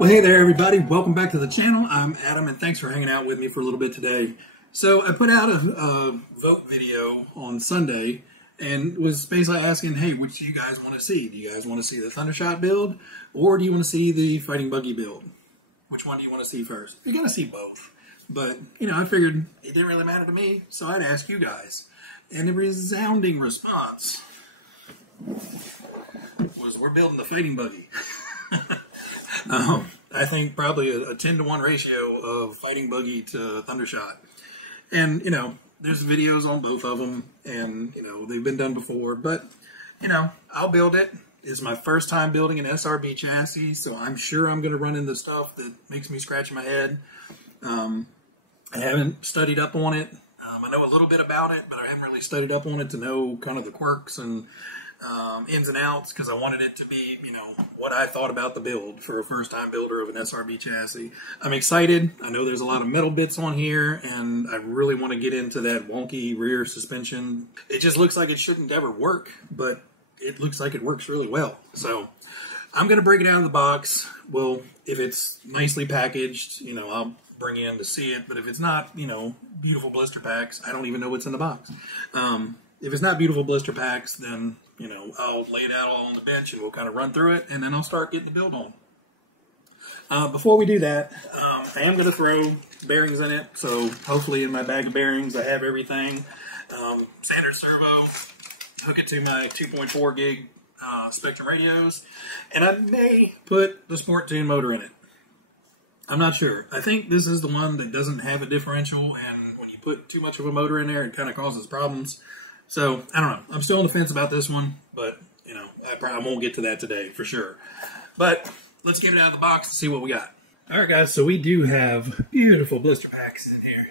Well, hey there, everybody. Welcome back to the channel. I'm Adam, and thanks for hanging out with me for a little bit today. So I put out a vote video on Sunday and was basically asking, hey, which do you guys want to see? Do you guys want to see the Thundershot build, or do you want to see the Fighting Buggy build? Which one do you want to see first? You're going to see both. But, you know, I figured it didn't really matter to me, so I'd ask you guys. And the resounding response was, we're building the Fighting Buggy. I think probably a 10-to-1 ratio of Fighting Buggy to Thundershot. And, you know, there's videos on both of them, and, you know, they've been done before. But, you know, I'll build it. It's my first time building an SRB chassis, so I'm sure I'm going to run into stuff that makes me scratch my head. I haven't studied up on it. I know a little bit about it, but I haven't really studied up on it to know kind of the quirks and ins and outs, because I wanted it to be, you know, what I thought about the build for a first-time builder of an SRB chassis. I'm excited. I know there's a lot of metal bits on here, and I really want to get into that wonky rear suspension. It just looks like it shouldn't ever work, but it looks like it works really well. So I'm going to break it out of the box. Well, if it's nicely packaged, you know, I'll bring you in to see it. But if it's not, you know, beautiful blister packs, I don't even know what's in the box. If it's not beautiful blister packs, then, you know, I'll lay it out all on the bench and we'll kind of run through it, and then I'll start getting the build on. Before we do that, I am going to throw bearings in it, so hopefully in my bag of bearings I have everything. Standard servo, hook it to my 2.4 gig Spectrum radios, and I may put the Sport Tune motor in it. I'm not sure. I think this is the one that doesn't have a differential, and when you put too much of a motor in there, it kind of causes problems. So, I don't know. I'm still on the fence about this one, but, you know, I probably won't get to that today for sure. But let's get it out of the box and see what we got. All right, guys, so we do have beautiful blister packs in here.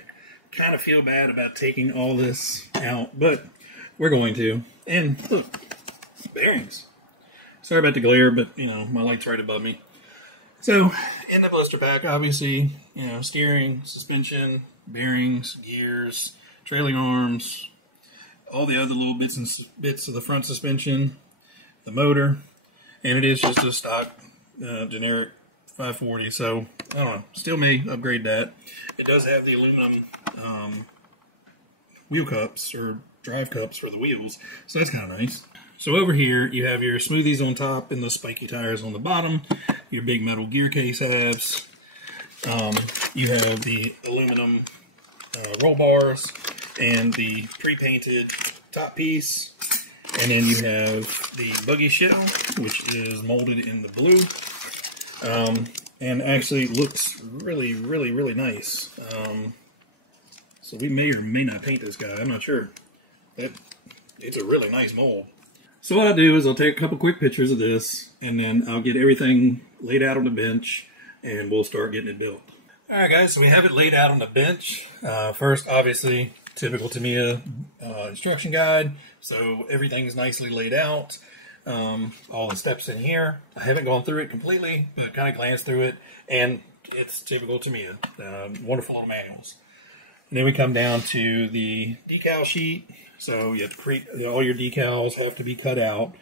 Kind of feel bad about taking all this out, but we're going to. And look, bearings. Sorry about the glare, but, you know, my light's right above me. So, in the blister pack, obviously, you know, steering, suspension, bearings, gears, trailing arms, all the other little bits of the front suspension, the motor, and it is just a stock generic 540. So I don't know, still may upgrade that. It does have the aluminum wheel cups or drive cups for the wheels, so that's kind of nice. So over here you have your smoothies on top and the spiky tires on the bottom, your big metal gear case halves. You have the aluminum roll bars and the pre-painted top piece, and then you have the buggy shell, which is molded in the blue, and actually looks really, really, really nice. So we may or may not paint this guy, I'm not sure. It's a really nice mold. So what I'll do is I'll take a couple quick pictures of this, and then I'll get everything laid out on the bench, and we'll start getting it built. Alright guys, so we have it laid out on the bench. First, obviously, typical Tamiya instruction guide, so everything's nicely laid out. All the steps in here. I haven't gone through it completely, but kind of glanced through it, and it's typical Tamiya. Wonderful little manuals. And then we come down to the decal sheet. So you have to all your decals have to be cut out.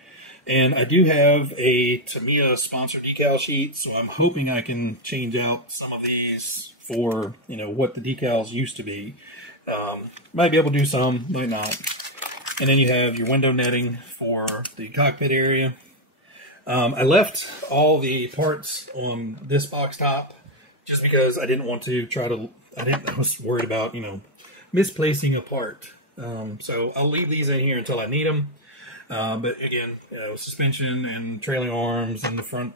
And I do have a Tamiya sponsored decal sheet, so I'm hoping I can change out some of these for, you know, what the decals used to be. Might be able to do some, might not. And then you have your window netting for the cockpit area. I left all the parts on this box top just because I didn't want to I was worried about, you know, misplacing a part. So I'll leave these in here until I need them. But again, you know, suspension and trailing arms and the front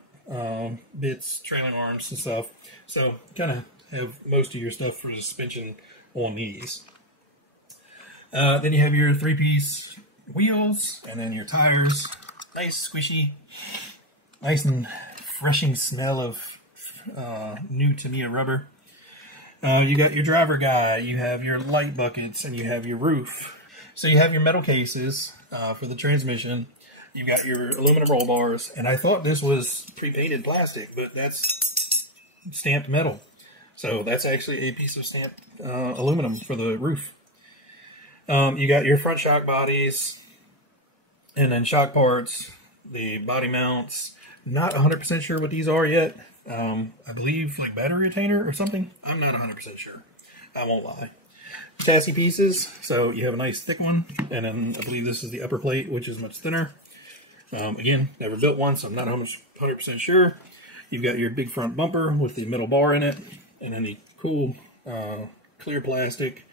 bits, trailing arms and stuff. So kind of have most of your stuff for suspension on these. Then you have your 3-piece wheels, and then your tires. Nice, squishy, nice and refreshing smell of new Tamiya rubber. You got your driver guide, you have your light buckets, and you have your roof. So you have your metal cases for the transmission. You've got your aluminum roll bars, and I thought this was pre-painted plastic, but that's stamped metal. So that's actually a piece of stamped aluminum for the roof. You got your front shock bodies, and then shock parts, the body mounts, Not 100% sure what these are yet. I believe like battery retainer or something. I'm not 100% sure. I won't lie. Chassis pieces. So you have a nice thick one, and then I believe this is the upper plate, which is much thinner. Again, never built one, so I'm not 100% sure. You've got your big front bumper with the middle bar in it, and then the cool clear plastic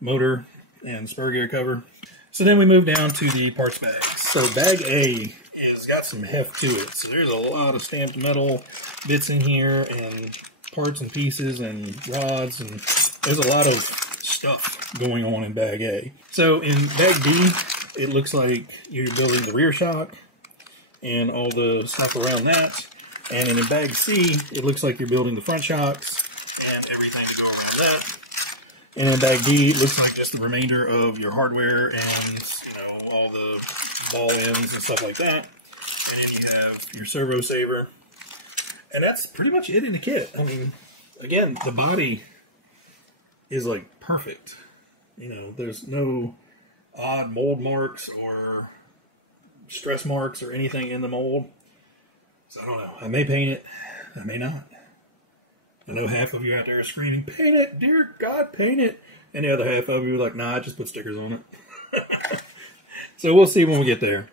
motor and spur gear cover. So then we move down to the parts bags. So bag A has got some heft to it. So there's a lot of stamped metal bits in here, and parts and pieces and rods, and there's a lot of stuff going on in bag A. So in bag B, it looks like you're building the rear shock and all the stuff around that. And in bag C, it looks like you're building the front shocks and everything to go around that. And in bag D, it looks like just the remainder of your hardware and, you know, all the ball ends and stuff like that. And then you have your servo saver. And that's pretty much it in the kit. I mean, again, the body is like perfect. You know, there's no odd mold marks or stress marks or anything in the mold. So I don't know. I may paint it. I may not. I know half of you out there are screaming, paint it, dear God, paint it. And the other half of you are like, nah, just put stickers on it. So we'll see when we get there.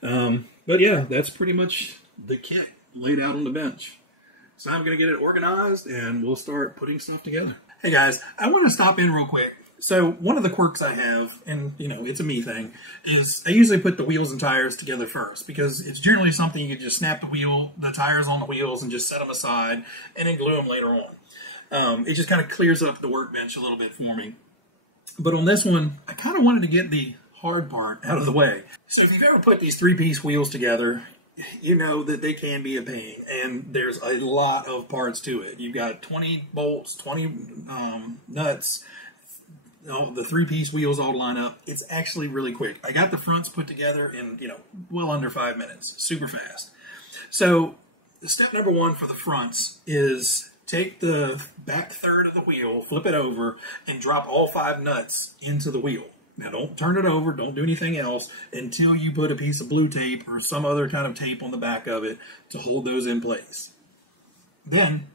But yeah, that's pretty much the kit laid out on the bench. So I'm going to get it organized and we'll start putting stuff together. Hey guys, I want to stop in real quick. So one of the quirks I have, and you know, it's a me thing, is I usually put the wheels and tires together first because it's generally something you can just snap the tires on the wheels and just set them aside and then glue them later on. It just kind of clears up the workbench a little bit for me. But on this one, I kind of wanted to get the hard part out of the way. So if you've ever put these three-piece wheels together, you know that they can be a pain, and there's a lot of parts to it. You've got 20 bolts, 20 nuts, the three-piece wheels all line up. It's actually really quick. I got the fronts put together in, you know, well under 5 minutes. Super fast. So step number one for the fronts is take the back third of the wheel, flip it over, and drop all 5 nuts into the wheel. Now don't turn it over, don't do anything else until you put a piece of blue tape or some other kind of tape on the back of it to hold those in place. Then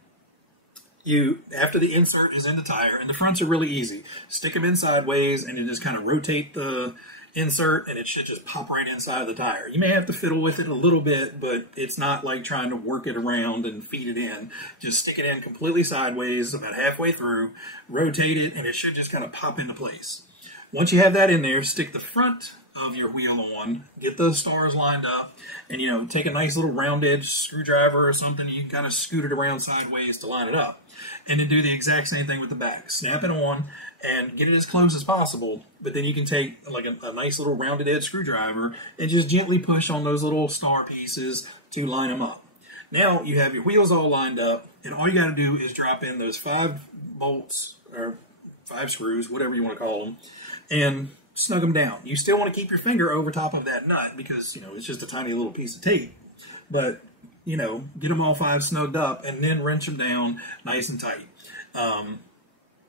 after the insert is in the tire, and the fronts are really easy, stick them in sideways and then just kind of rotate the insert and it should just pop right inside of the tire. You may have to fiddle with it a little bit, but it's not like trying to work it around and feed it in. Just stick it in completely sideways about halfway through, rotate it, and it should just kind of pop into place. Once you have that in there, stick the front of your wheel on, get those stars lined up, and you know, take a nice little round edge screwdriver or something, you kind of scoot it around sideways to line it up. And then do the exact same thing with the back. Snap it on and get it as close as possible, but then you can take like a nice little rounded edge screwdriver and just gently push on those little star pieces to line them up. Now you have your wheels all lined up, and all you got to do is drop in those 5 bolts or 5 screws, whatever you want to call them, and snug them down. You still want to keep your finger over top of that nut because, you know, it's just a tiny little piece of tape. But, you know, get them all 5 snugged up and then wrench them down nice and tight.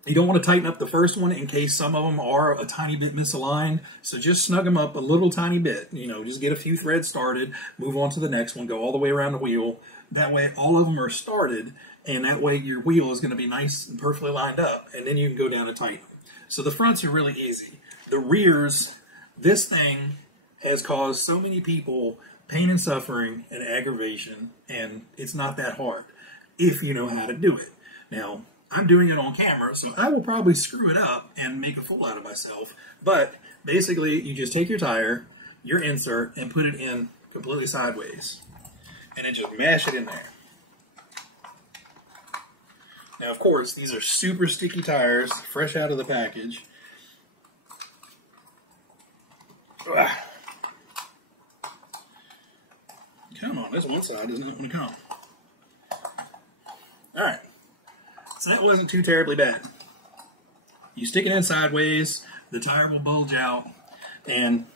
You don't want to tighten up the first one in case some of them are a tiny bit misaligned. So just snug them up a little tiny bit. You know, just get a few threads started, move on to the next one, go all the way around the wheel. That way all of them are started, and that way your wheel is going to be nice and perfectly lined up, and then you can go down and tighten them. So the fronts are really easy. The rears, this thing has caused so many people pain and suffering and aggravation, and it's not that hard if you know how to do it. Now, I'm doing it on camera, so I will probably screw it up and make a fool out of myself. But basically, you just take your tire, your insert, and put it in completely sideways. And then just mash it in there. Now, of course, these are super sticky tires, fresh out of the package. Ugh. Come on, this one side doesn't want to come. Alright, so that wasn't too terribly bad. You stick it in sideways, the tire will bulge out, and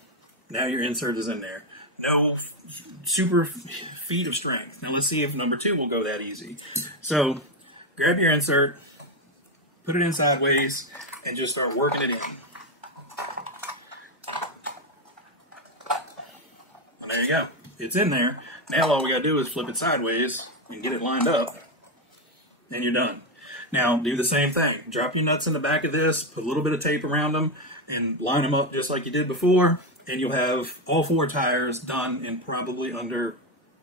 now your insert is in there. No super feat of strength. Now let's see if number 2 will go that easy. So, grab your insert, put it in sideways, and just start working it in. And there you go. It's in there. Now all we gotta do is flip it sideways and get it lined up, and you're done. Now do the same thing. Drop your nuts in the back of this, put a little bit of tape around them, and line them up just like you did before, and you'll have all 4 tires done in probably under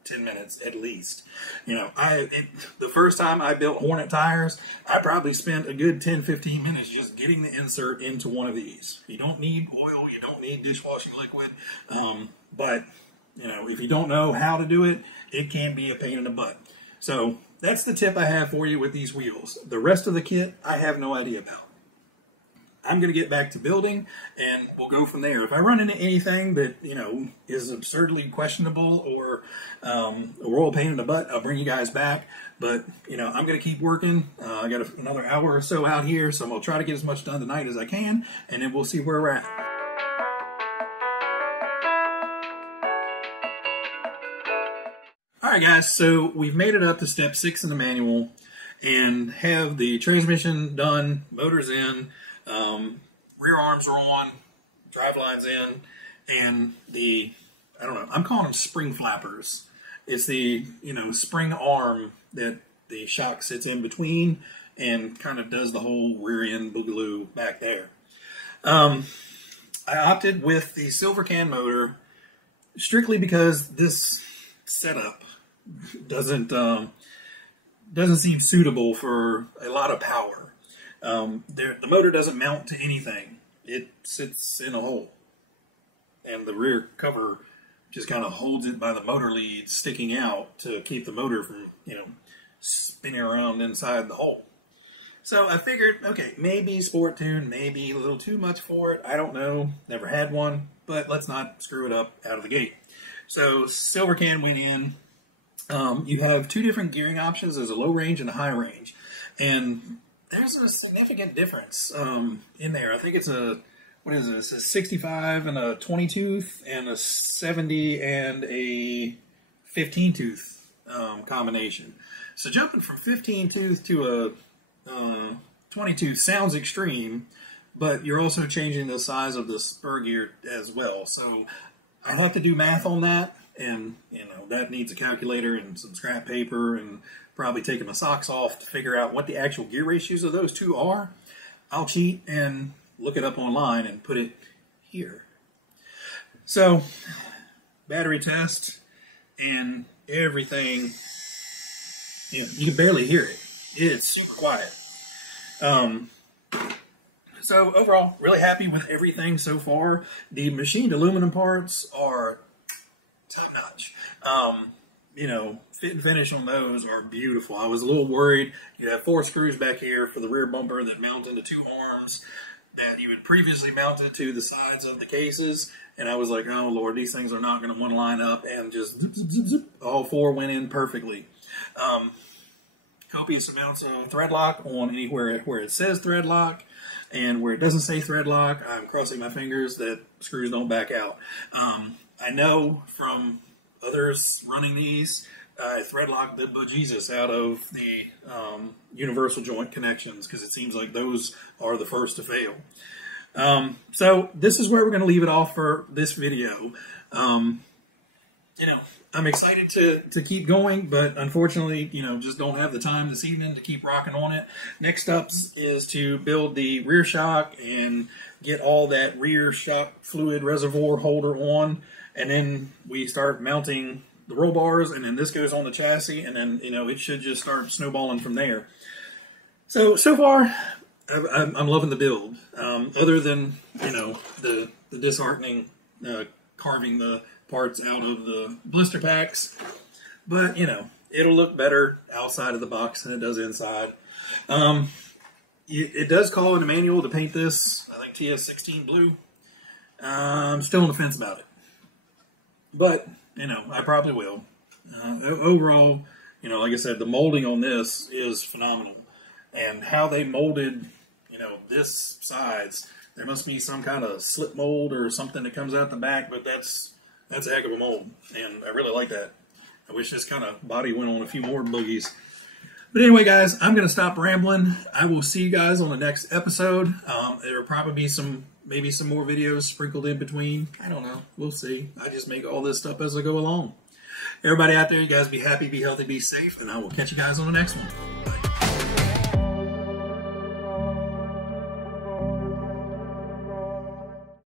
10 minutes at least. You know, the first time I built Hornet tires, I probably spent a good 10-15 minutes just getting the insert into one of these. You don't need oil, you don't need dishwashing liquid, but you know, if you don't know how to do it, it can be a pain in the butt. So that's the tip I have for you with these wheels. The rest of the kit, I have no idea about. I'm going to get back to building, and we'll go from there. If I run into anything that, you know, is absurdly questionable or a royal pain in the butt, I'll bring you guys back. But, you know, I'm going to keep working. I got another hour or so out here, so I'm going to try to get as much done tonight as I can, and then we'll see where we're at. All right, guys, so we've made it up to step 6 in the manual and have the transmission done, motors in, rear arms are on, drive lines in, and the, I don't know, I'm calling them spring flappers. It's the, you know, spring arm that the shock sits in between and kind of does the whole rear end boogaloo back there. I opted with the silver can motor strictly because this setup doesn't seem suitable for a lot of power. The motor doesn't mount to anything. It sits in a hole, and the rear cover just kind of holds it by the motor lead sticking out to keep the motor from, you know, spinning around inside the hole. So I figured, okay, maybe sport tune, maybe a little too much for it. I don't know. Never had one, but let's not screw it up out of the gate. So silver can went in. You have 2 different gearing options. There's a low range and a high range. And there's a significant difference in there. I think it's a, what is this? A 65 and a 20 tooth and a 70 and a 15 tooth combination. So jumping from 15 tooth to a 20 tooth sounds extreme, but you're also changing the size of the spur gear as well. So I have to do math on that, and you know that needs a calculator and some scrap paper and probably taking my socks off to figure out what the actual gear ratios of those 2 are. I'll cheat and look it up online and put it here. So, battery test and everything, you know, you can barely hear it. It's super quiet. So overall, really happy with everything so far. The machined aluminum parts are top-notch. You know, fit and finish on those are beautiful. I was a little worried. You have 4 screws back here for the rear bumper that mount into 2 arms that you had previously mounted to the sides of the cases. And I was like, oh Lord, these things are not going to want to line up, and just zip, zip, zip, zip. All 4 went in perfectly. Copious amounts of thread lock on anywhere where it says thread lock, and where it doesn't say thread lock, I'm crossing my fingers that screws don't back out. I know from others running these, thread lock the bejesus out of the universal joint connections, because it seems like those are the first to fail. So this is where we're going to leave it off for this video. You know, I'm excited to keep going, but unfortunately, you know, just don't have the time this evening to keep rocking on it. Next up is to build the rear shock and get all that rear shock fluid reservoir holder on, and then we start mounting the roll bars, and then this goes on the chassis, and then, you know, it should just start snowballing from there. So far, I'm loving the build. Other than, you know, the disheartening carving the parts out of the blister packs, but you know, it'll look better outside of the box than it does inside. It does call in the manual to paint this, I think, TS16 blue. I'm still on the fence about it, but you know, I probably will. Overall, you know, like I said, the molding on this is phenomenal, and how they molded, you know, this sides, there must be some kind of slip mold or something that comes out the back, but that's a heck of a mold, and I really like that. I wish this kind of body went on a few more boogies. But anyway, guys, I'm going to stop rambling. I will see you guys on the next episode. There will probably be maybe some more videos sprinkled in between. I don't know. We'll see. I just make all this stuff as I go along. Everybody out there, you guys be happy, be healthy, be safe, and I will catch you guys on the next one. Bye.